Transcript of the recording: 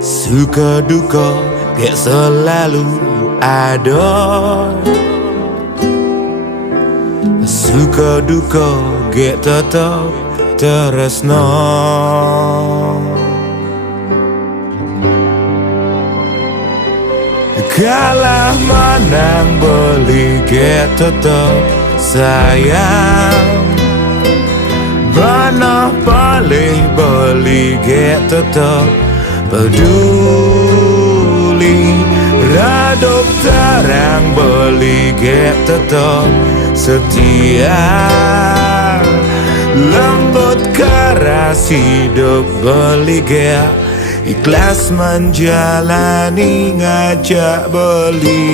Suka duka gak selalu ada, suka duka gak tetap tresno. Kalah menang beli gak tetap sayang, Banah palih beli gak tetap peduli, Radok terang beli gak tetap setia, Lembut keras hidup beli gak ikhlas menjalani ngajak beli.